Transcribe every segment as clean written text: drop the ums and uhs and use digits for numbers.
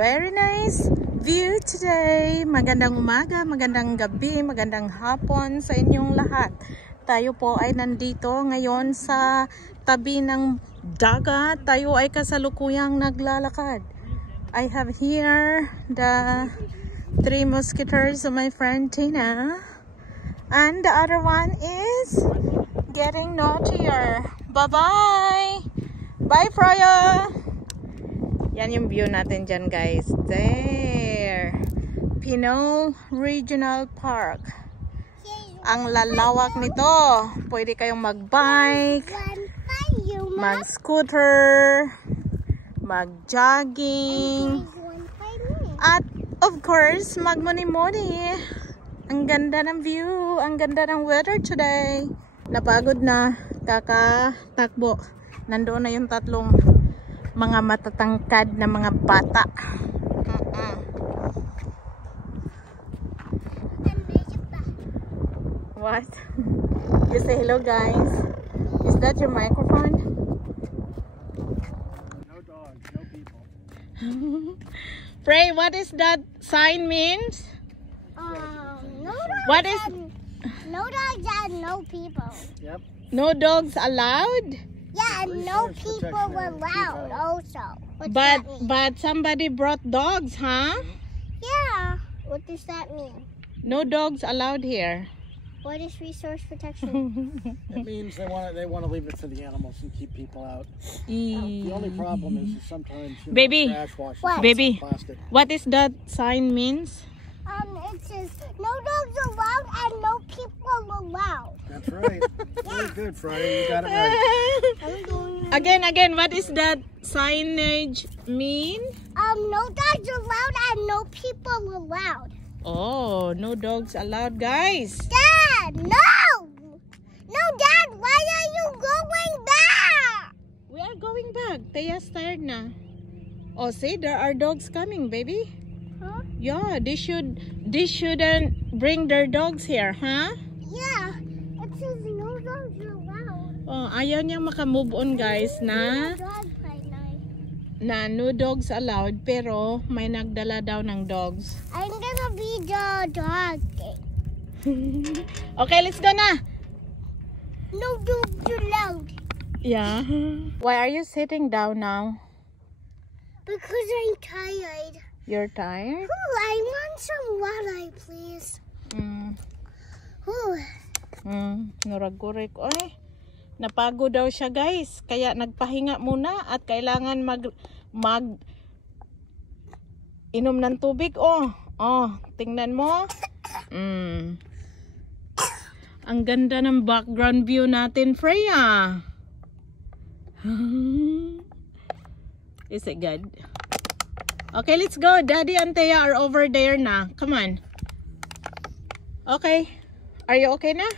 very nice view today. Magandang umaga, magandang gabi, magandang hapon sa inyong lahat. Tayo po ay nandito ngayon sa tabi ng dagat. Tayo ay kasalukuyang naglalakad. I have here the 3 musketeers of my friend Tina. And the other one is getting naughtier. Bye-bye! Bye, Freya! Yan yung view natin dyan, guys. There. Pinole Regional Park. Ang lalawak nito. Pwede kayong mag-bike, mag-scooter, mag-jogging, at of course, mag-muni-muni. Ang ganda ng view. Ang ganda ng weather today. Napagod na. Kakatakbo. Nandoon na yung tatlong mga matatangkad na mga bata. What? You say hello, guys. Is that your microphone? No dogs, no people. Frey, what is that sign means? No dogs. What is No dogs and no people. Yep. no dogs allowed? Yeah, and no people were allowed also. What's But that mean? but somebody brought dogs, huh? Yeah. What does that mean? No dogs allowed here. What is resource protection? It means they want to leave it for the animals and keep people out. E The only problem is sometimes Baby. trash washes What? Baby. plastic. What is that sign means? It says no dogs allowed and no people allowed. That's right. Very good, Friday. You got it right. I'm doing Again, what is that signage mean? no dogs allowed and no people allowed. Oh, no dogs allowed, guys. Dad, no! No, Dad, why are you going back? We are going back. Taya's tired na. Oh, see, there are dogs coming, baby. Huh? Yeah, they shouldn't bring their dogs here, huh? Yeah, it says no dogs allowed. Oh, ayaw niya maka-move on, guys, na No dogs right now. na no dogs allowed, pero may nagdala daw ng dogs. I'm gonna be the dog. Okay, let's go na. No dogs allowed. Yeah. Why are you sitting down now? Because I'm tired. You're tired? Ooh, I want some water, please. Ooh. Nuragurik. Oy, napagod daw siya, guys. Kaya nagpahinga muna at kailangan mag inom ng tubig. Oh, tingnan mo. Ang ganda ng background view natin, Freya. Is it good? Okay, let's go. Daddy and Thea are over there na. Come on. Okay. Are you okay na?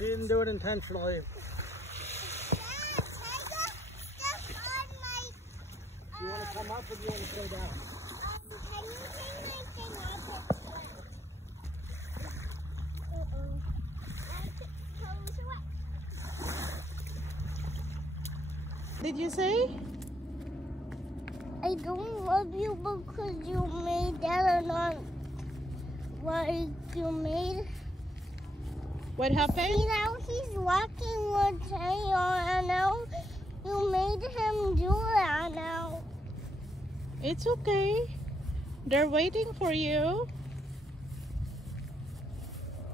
She didn't do it intentionally. Do you want to come up or do you want to stay down? Did you say? I don't love you because you made that or not like you made. What happened? See, now he's walking with Tayo and now you made him do that now. It's okay. They're waiting for you.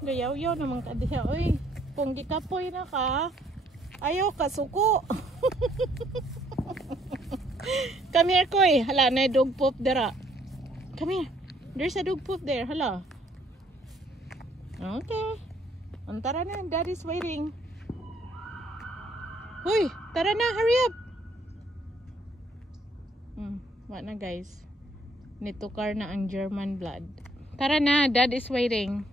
Gayaw-yaw naman ka diha. Uy, kung gikapoy na ka, ayaw ka suko. Come here, Koy. Hala, na dog poop dera. Come here. There's a dog poop there. Hala. Okay. Tara na. Daddy's waiting. Huy, tara na. Hurry up. What na, guys? Nitukar na ang German blood. Tara na. Dad is waiting.